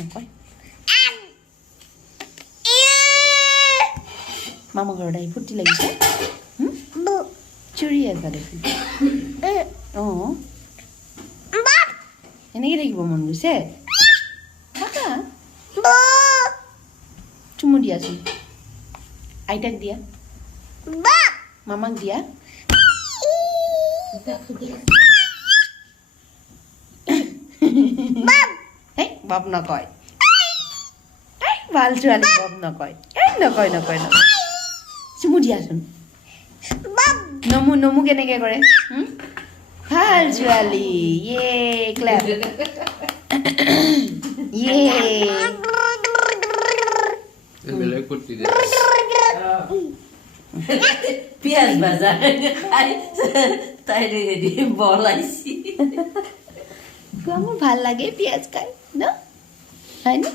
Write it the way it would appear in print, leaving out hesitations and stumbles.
নকয় মামা ঘৰত আহি ফূৰ্তি লাগিছে চিঞৰি আছা দেখোন অঁ এনেকৈ থাকিব মন গৈছে থাকা চুমু দিয়াচোন আইতাক দিয়া মামাক দিয়া এই বাপ নকয় ভাল ছোৱালী বাপ নকয় নকয় নকয় নকয় চুমু দিয়াচোন নমু নমু কেনেকৈ কৰে ভাল ছোৱালী ইয়ে ক্লেপ ইয়ে পিঁয়াজ ভাজা খাই তাই ৰেডি বলাইছি মোৰ ভাল লাগে পিঁয়াজ খাই ন হয়নে